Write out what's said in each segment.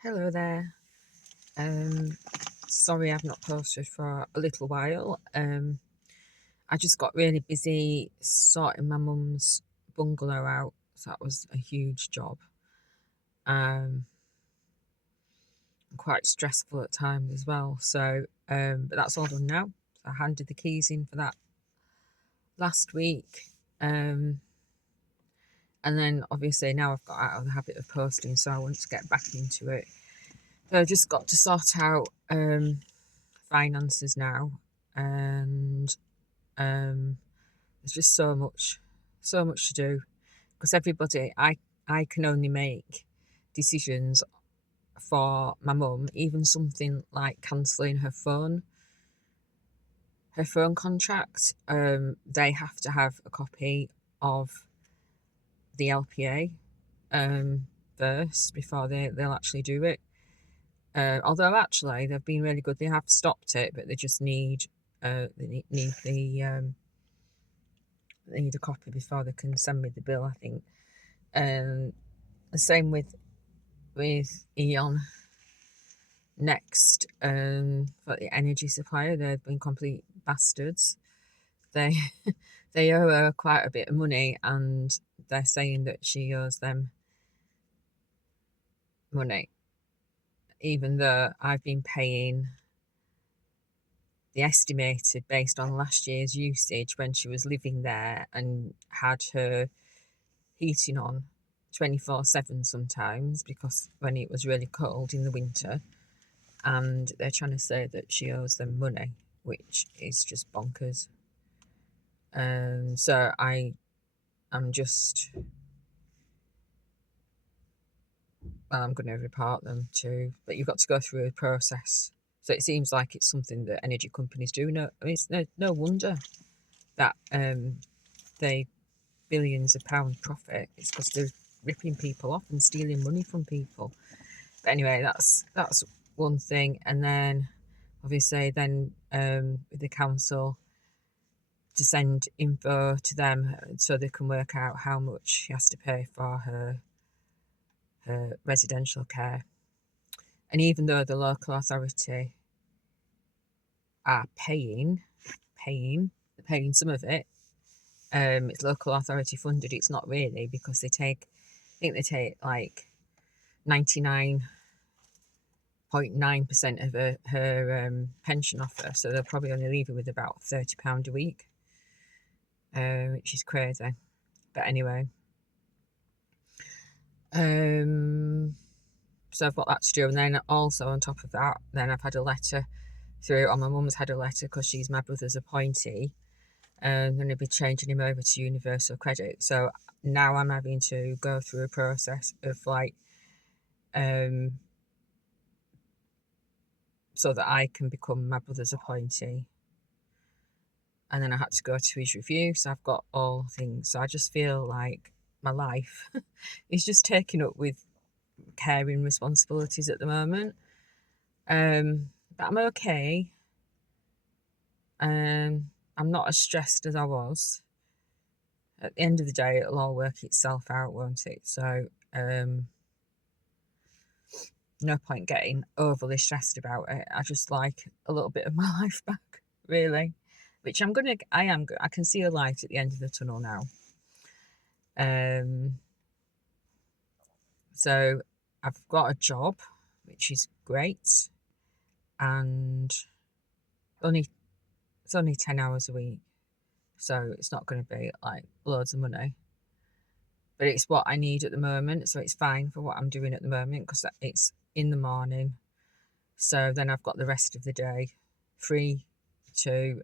Hello there. Um, Sorry I've not posted for a little while. I just got really busy sorting my mum's bungalow out, so that was a huge job. Um, Quite stressful at times as well. But that's all done now. So I handed the keys in for that last week. Um, and then obviously now I've got out of the habit of posting, so I want to get back into it. So I just got to sort out finances now, and there's just so much to do because I can only make decisions for my mum. Even something like cancelling her phone contract. They have to have a copy of the LPA first before they'll actually do it. Although actually they've been really good. They have stopped it, but they just need they need a copy before they can send me the bill, I think. The same with Eon Next, for the energy supplier. They've been complete bastards. They they owe her quite a bit of money, and they're saying that she owes them money, even though I've been paying the estimated based on last year's usage when she was living there and had her heating on 24/7 sometimes, because when it was really cold in the winter, and they're trying to say that she owes them money, which is just bonkers. So I am just, well, I'm going to report them too, but you've got to go through a process. So it seems like it's something that energy companies do. No, I mean, it's no wonder that they billions of pound profit. It's because they're ripping people off and stealing money from people. But anyway, that's one thing. And then obviously then with the council, to send info to them so they can work out how much she has to pay for her residential care. And even though the local authority are paying some of it, it's local authority funded. It's not really, because I think they take like 99.9% of her pension off her, so they'll probably only leave her with about £30 a week, which is crazy. But anyway, so I've got that to do, and then also on top of that, then I've had a letter through, or my mum's had a letter because she's my brother's appointee. I'm going to be changing him over to Universal Credit. So now I'm having to go through a process of like, so that I can become my brother's appointee. And then I had to go to his review. So I've got all things. So I just feel like my life is just taken up with caring responsibilities at the moment. But I'm okay. I'm not as stressed as I was. At the end of the day, it'll all work itself out, won't it? So, no point getting overly stressed about it. I just like a little bit of my life back, really. Which I can see a light at the end of the tunnel now. Um, so I've got a job, which is great, and only it's only 10 hours a week, so it's not going to be like loads of money, but it's what I need at the moment, so it's fine for what I'm doing at the moment because it's in the morning. So then I've got the rest of the day free to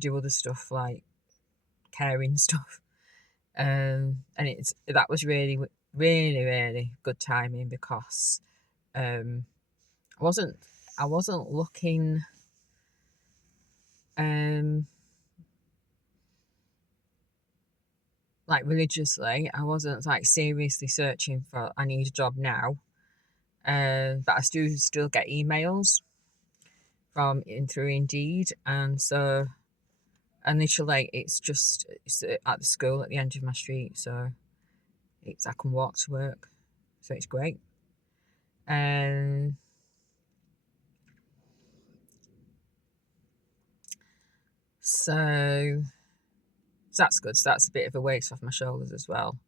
do other stuff like caring stuff. And that was really good timing, because um, I wasn't looking um, like religiously. I wasn't like seriously searching for I need a job now. But I still get emails from in through Indeed, and so initially it's at the school at the end of my street, so I can walk to work, so it's great. Um, so that's good. So that's a bit of a weight off my shoulders as well.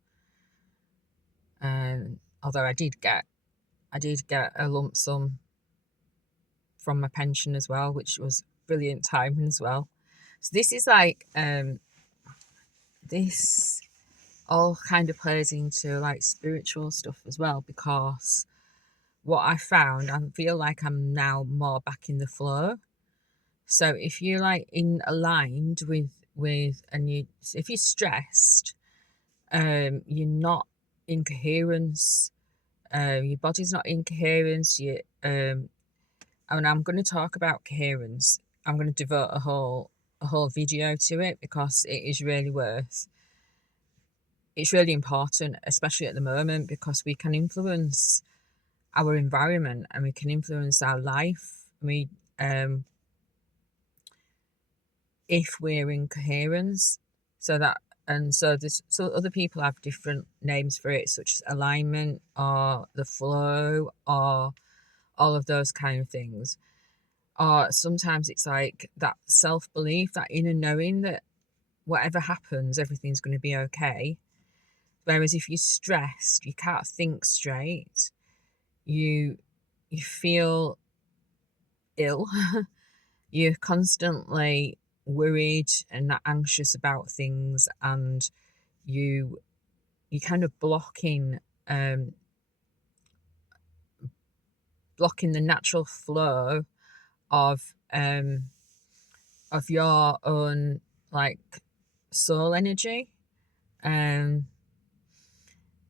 Although I did get a lump sum from my pension as well, which was brilliant timing as well. So this is like this all kind of plays into like spiritual stuff as well, because what I found, I feel like I'm now more back in the flow. So if you're like in aligned with and you if you're stressed, you're not in coherence. Your body's not in coherence. And I'm going to talk about coherence. I'm going to devote a whole video to it, because it is really worth. It's really important, especially at the moment, because we can influence our environment and we can influence our life. If we're in coherence, so other people have different names for it, such as alignment or the flow or all of those kind of things. Or sometimes it's like that self-belief, that inner knowing that whatever happens, everything's going to be okay. Whereas if you're stressed, you can't think straight, you feel ill, you're constantly worried and anxious about things, and you kind of blocking the natural flow of your own like soul energy.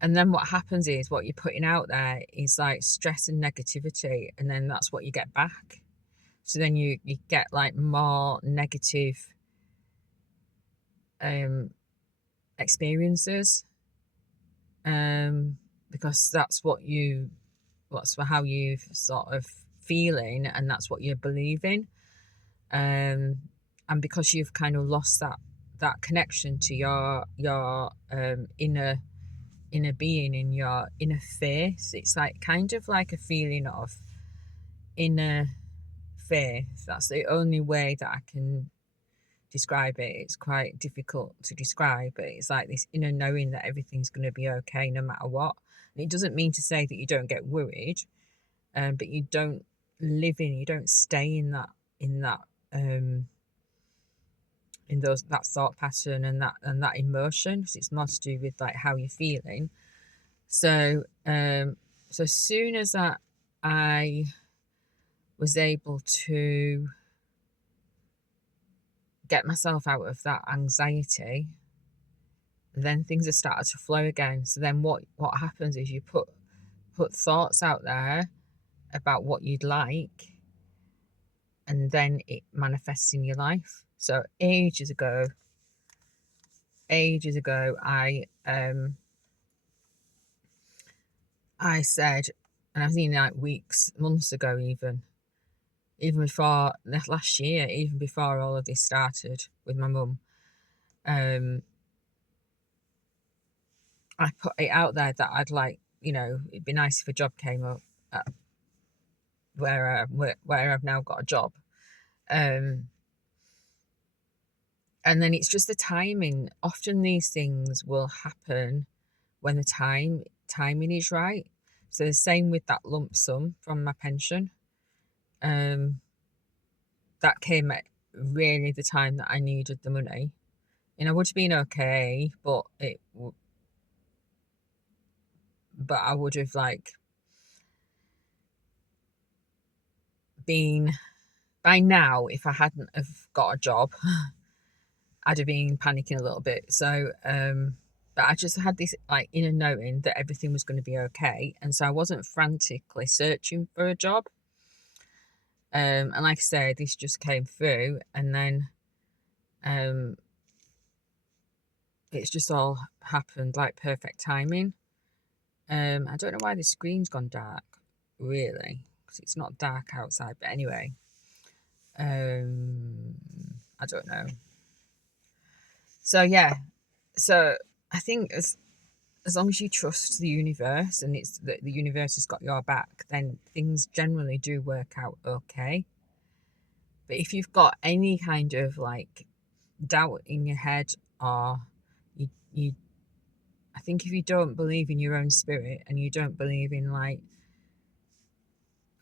And then what happens is what you're putting out there is like stress and negativity, and then that's what you get back. So then you get like more negative experiences, because that's how you sort of feeling, and that's what you're believing. And because you've kind of lost that connection to your inner being, in your inner faith. It's like kind of like a feeling of inner faith. That's the only way that I can describe it. It's quite difficult to describe, but it's like this inner knowing that everything's going to be okay no matter what. And it doesn't mean to say that you don't get worried, but you don't you don't stay in that that thought pattern and that emotion, because it's more to do with like how you're feeling. So so as soon as I was able to get myself out of that anxiety, then things have started to flow again. So then what happens is you put thoughts out there about what you'd like, and then it manifests in your life. So ages ago, I said, and I've seen like months ago, even before last year, even before all of this started with my mum, I put it out there that I'd like, it'd be nice if a job came up where I've now got a job. And then it's just the timing. Often these things will happen when the timing is right. So the same with that lump sum from my pension. That came at really the time that I needed the money. And I would have been okay, but I would have like been, by now, if I hadn't have got a job, I'd have been panicking a little bit. So but I just had this like inner knowing that everything was going to be okay, and so I wasn't frantically searching for a job. And like I said, this just came through, and then it's just all happened like perfect timing. I don't know why the screen's gone dark, really, because it's not dark outside. But anyway, I don't know. So yeah, so I think as long as you trust the universe and it's that the universe has got your back, then things generally do work out okay. But if you've got any kind of like doubt in your head, or you I think if you don't believe in your own spirit and you don't believe in like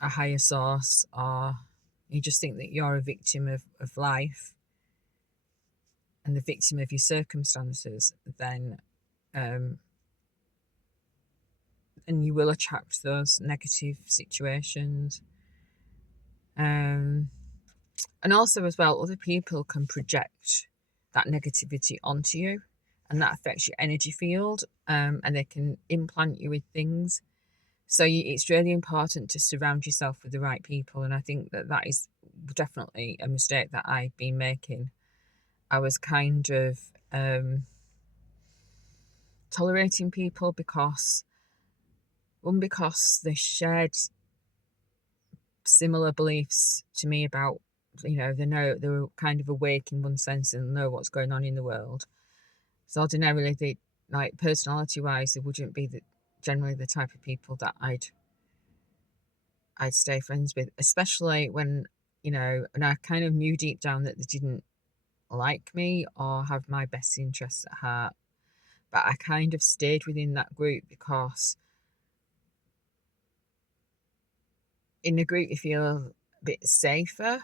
a higher source, or you just think that you're a victim of life and the victim of your circumstances, then um and you will attract those negative situations. Um and also as well, other people can project that negativity onto you, and that affects your energy field, and they can implant you with things. So it's really important to surround yourself with the right people, and I think that that is definitely a mistake that I've been making. I was kind of tolerating people because because they shared similar beliefs to me about, they were kind of awake in one sense and know what's going on in the world. So ordinarily, they, like, personality wise, they wouldn't be generally the type of people that I'd stay friends with, especially when, and I kind of knew deep down that they didn't like me or have my best interests at heart. But I kind of stayed within that group because in a group you feel a bit safer,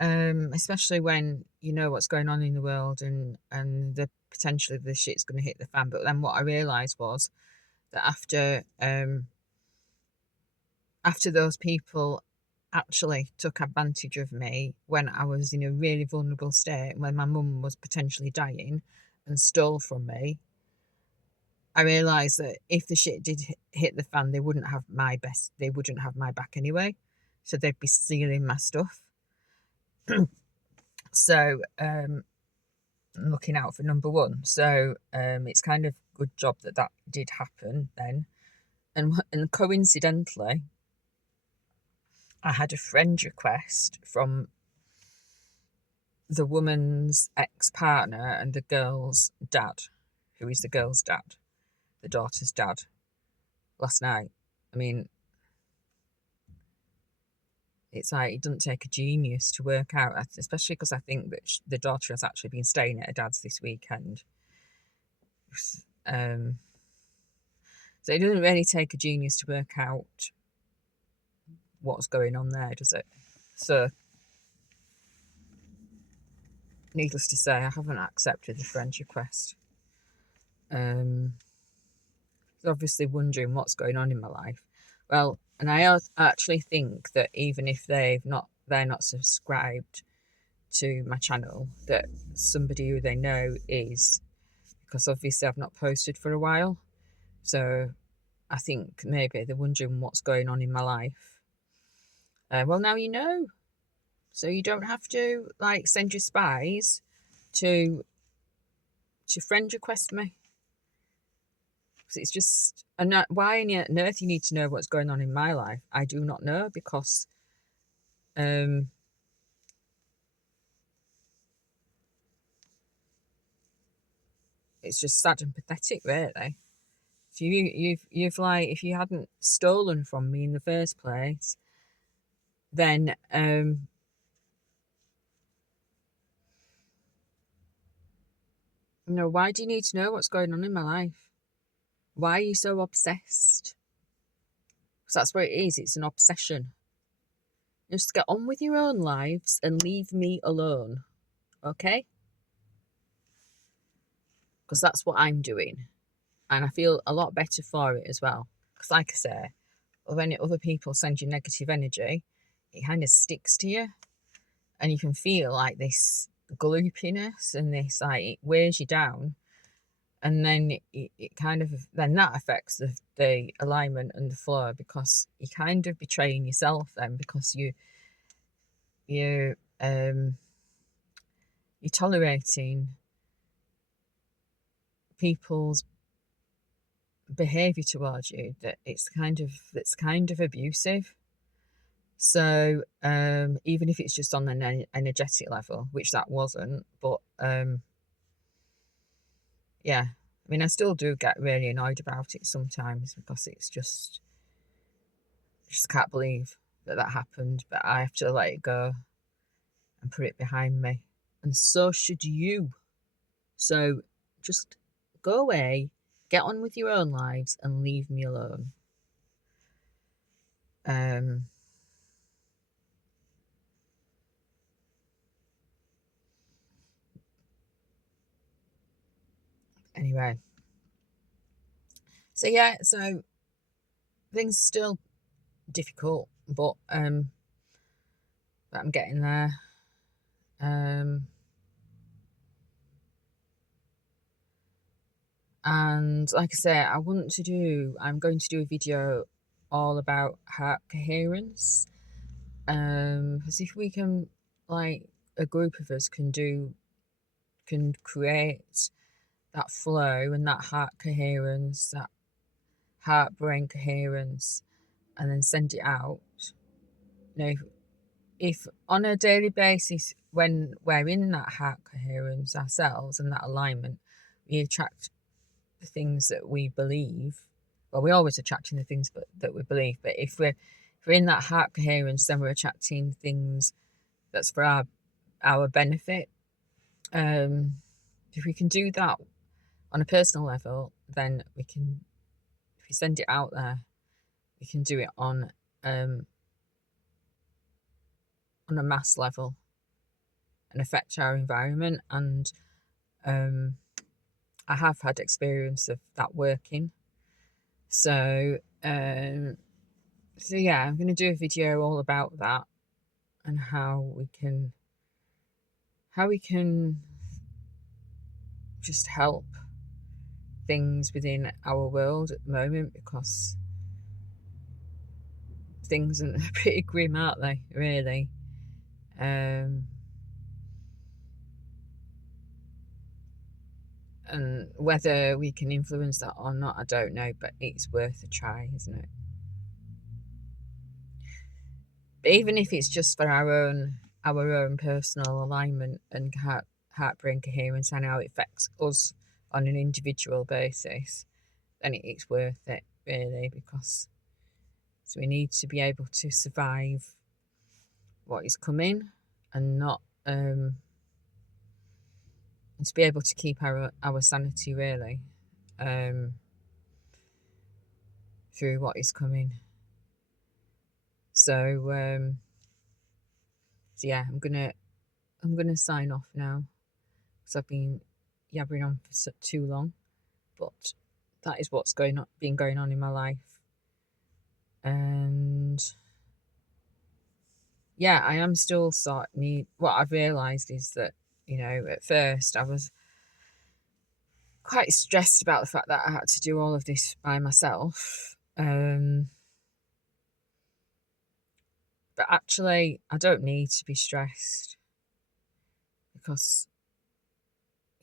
especially when you know what's going on in the world, and the potentially the shit's going to hit the fan. But then what I realised was that after those people actually took advantage of me when I was in a really vulnerable state, when my mum was potentially dying, and stole from me, I realised that if the shit did hit the fan, they wouldn't have my back anyway. So they'd be stealing my stuff. So looking out for number one. So it's kind of good job that that did happen then. And coincidentally, I had a friend request from the woman's ex-partner and the girl's dad, who is the girl's dad, the daughter's dad, last night. I mean, it's like it doesn't take a genius to work out, especially because I think that the daughter has actually been staying at her dad's this weekend. Um, so it doesn't really take a genius to work out what's going on there, does it? So, needless to say, I haven't accepted the friend's request. Obviously wondering what's going on in my life. Well, and I actually think that even if they're not subscribed to my channel, that somebody who they know is, because obviously I've not posted for a while. So I think maybe they're wondering what's going on in my life. Well, now you know. So you don't have to like send your spies to friend request me. Because it's just, and why on earth you need to know what's going on in my life, I do not know, because it's just sad and pathetic, really. If you've like, if you hadn't stolen from me in the first place, then why do you need to know what's going on in my life? Why are you so obsessed? Because that's what it is. It's an obsession. Just get on with your own lives and leave me alone, okay? Because that's what I'm doing, and I feel a lot better for it as well. Because, like I say, when other people send you negative energy, it kind of sticks to you, and you can feel like this gloopiness and this, like, it wears you down, and then it kind of, then that affects the alignment and the flow, because you're kind of betraying yourself then, because you you're tolerating people's behavior towards you that's kind of abusive. So even if it's just on an energetic level, which that wasn't, but yeah, I mean, I still do get really annoyed about it sometimes because it's just I just can't believe that that happened, but I have to let it go and put it behind me. And so should you. So just go away, get on with your own lives, and leave me alone. Um, anyway, so yeah, so things are still difficult, but I'm getting there. Um, and like I say, I'm going to do a video all about heart coherence. Because if we can, like, a group of us can create that flow and that heart coherence, that heart brain coherence, and then send it out. You know, if on a daily basis, when we're in that heart coherence ourselves and that alignment, we attract the things that we believe. Well, we're always attracting the things that we believe, but if we're in that heart coherence, then we're attracting things that's for our benefit. If we can do that on a personal level, then we can, if we send it out there, we can do it on a mass level and affect our environment. And um, I have had experience of that working. So so yeah, I'm going to do a video all about that and how we can just help things within our world at the moment, because things are pretty grim, aren't they? Really. Um, and whether we can influence that or not, I don't know, but it's worth a try, isn't it? But even if it's just for our own personal alignment and heart brain coherence and how it affects us on an individual basis, then it's worth it, really, because so we need to be able to survive what is coming and not and to be able to keep our sanity, really, um through what is coming. So yeah, I'm gonna sign off now because I've been yabbering on for too long. But that is what's been going on in my life. And yeah, I am still sort of need. What I've realised is that, at first I was quite stressed about the fact that I had to do all of this by myself. But actually, I don't need to be stressed because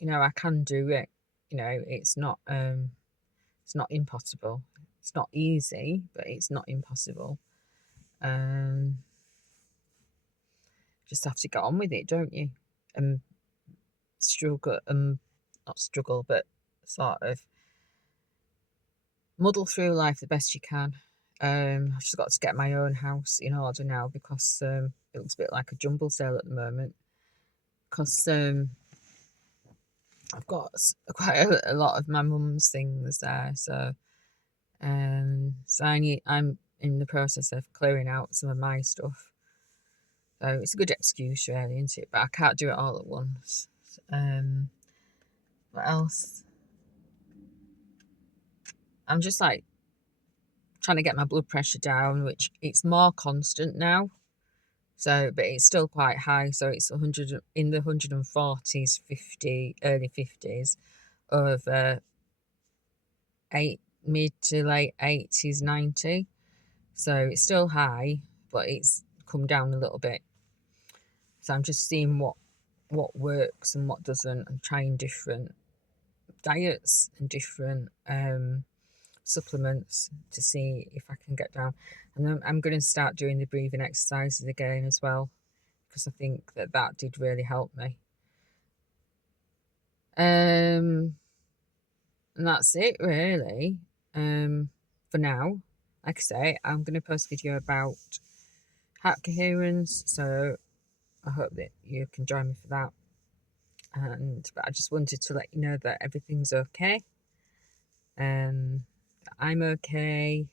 I can do it. It's not impossible. It's not easy, but it's not impossible. Um, just have to get on with it, don't you? And struggle, not struggle, but sort of muddle through life the best you can. I've just got to get my own house in order now because it looks a bit like a jumble sale at the moment. Because I've got quite a lot of my mum's things there, so I'm in the process of clearing out some of my stuff. So it's a good excuse, really, isn't it? But I can't do it all at once. What else? I'm just like trying to get my blood pressure down, which it's more constant now. So, but it's still quite high. So it's 100 in the 140s, 50, early 50s, of mid to late 80s, 90. So it's still high, but it's come down a little bit. So I'm just seeing what works and what doesn't, and trying different diets and different supplements to see if I can get down. And then I'm going to start doing the breathing exercises again as well, because I think that did really help me. And And that's it really. For now, like I say, I'm going to post a video about heart coherence, so I hope that you can join me for that. But I just wanted to let you know that everything's okay. I'm okay,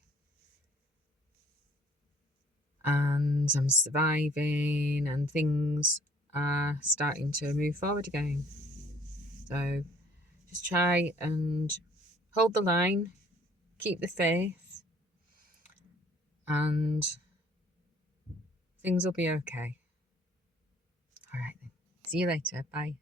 and I'm surviving, and things are starting to move forward again. So just try and hold the line, keep the faith, and things will be okay. All right then. See you later. Bye.